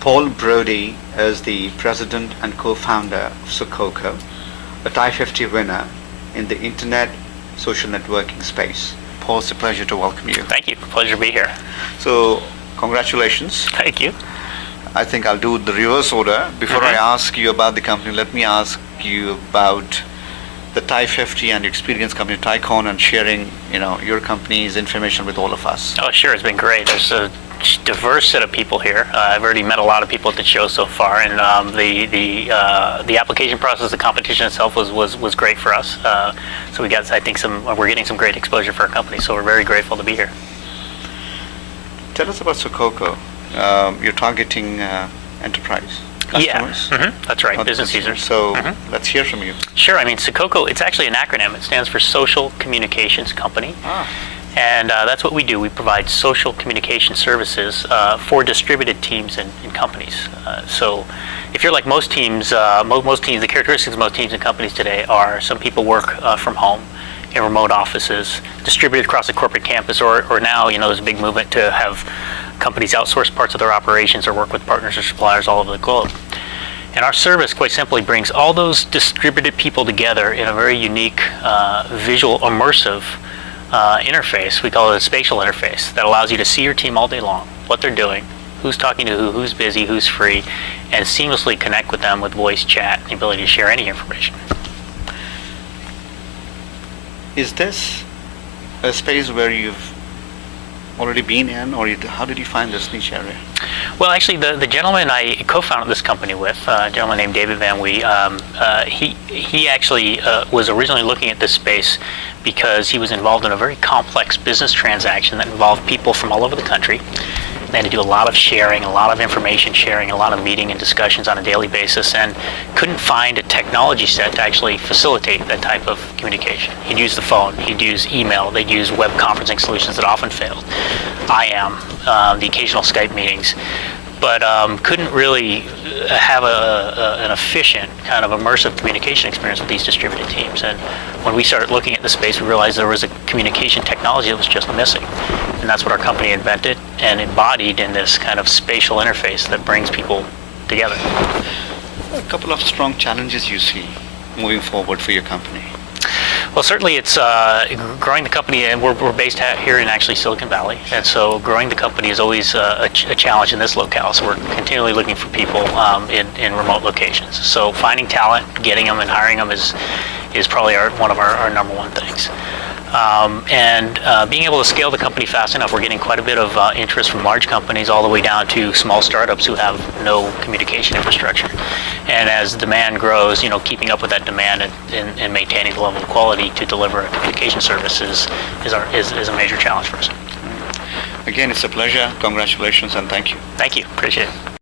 Paul Brody is the president and co-founder of Sococo, a TiE50 winner in the internet social networking space. Paul, it's a pleasure to welcome you. Thank you. Pleasure to be here. So, congratulations. Thank you. I think I'll do the reverse order. Before I ask you about the company, let me ask you about the TiE50 and your experience coming to TiEcon and sharing, your company's information with all of us. Oh, sure. It's been great. There's a diverse set of people here. I've already met a lot of people at the show so far, and the application process, the competition itself was great for us. So we got, I think, we're getting some great exposure for our company. So we're very grateful to be here. Tell us about Sococo. You're targeting enterprise customers. Yeah, that's right, business users. So let's hear from you. Sure. I mean, Sococo, it's actually an acronym. It stands for Social Communications Company. And that's what we do. We provide social communication services for distributed teams and companies. So if you're like most teams, the characteristics of most teams and companies today are some people work from home in remote offices, distributed across a corporate campus, or now, there's a big movement to have companies outsource parts of their operations or work with partners or suppliers all over the globe. And our service, quite simply, brings all those distributed people together in a very unique, visual, immersive interface. We call it a spatial interface that allows you to see your team all day long, what they're doing, who's talking to who's busy, who's free, and seamlessly connect with them with voice, chat, the ability to share any information. Is this a space where you've already been in, or how did you find this niche area? Well, actually, the gentleman I co-founded this company with, a gentleman named David Van Wee, he actually was originally looking at this space because he was involved in a very complex business transaction that involved people from all over the country. They had to do a lot of sharing, a lot of information sharing, a lot of meeting and discussions on a daily basis, and couldn't find a technology set to actually facilitate that type of communication. He'd use the phone, he'd use email, they'd use web conferencing solutions that often failed. The occasional Skype meetings, but couldn't really have an efficient kind of immersive communication experience with these distributed teams. And when we started looking at the space, we realized there was a communication technology that was just missing. And that's what our company invented and embodied in this kind of spatial interface that brings people together. A couple of strong challenges you see moving forward for your company. Well, certainly it's growing the company, and we're based here in actually Silicon Valley, and so growing the company is always a challenge in this locale. So we're continually looking for people in remote locations. So finding talent, getting them, and hiring them is probably one of our number one things. Being able to scale the company fast enough, we're getting quite a bit of interest from large companies all the way down to small startups who have no communication infrastructure. And as demand grows, keeping up with that demand and maintaining the level of quality to deliver a communication service is a major challenge for us. Again, it's a pleasure. Congratulations and thank you. Thank you. Appreciate it.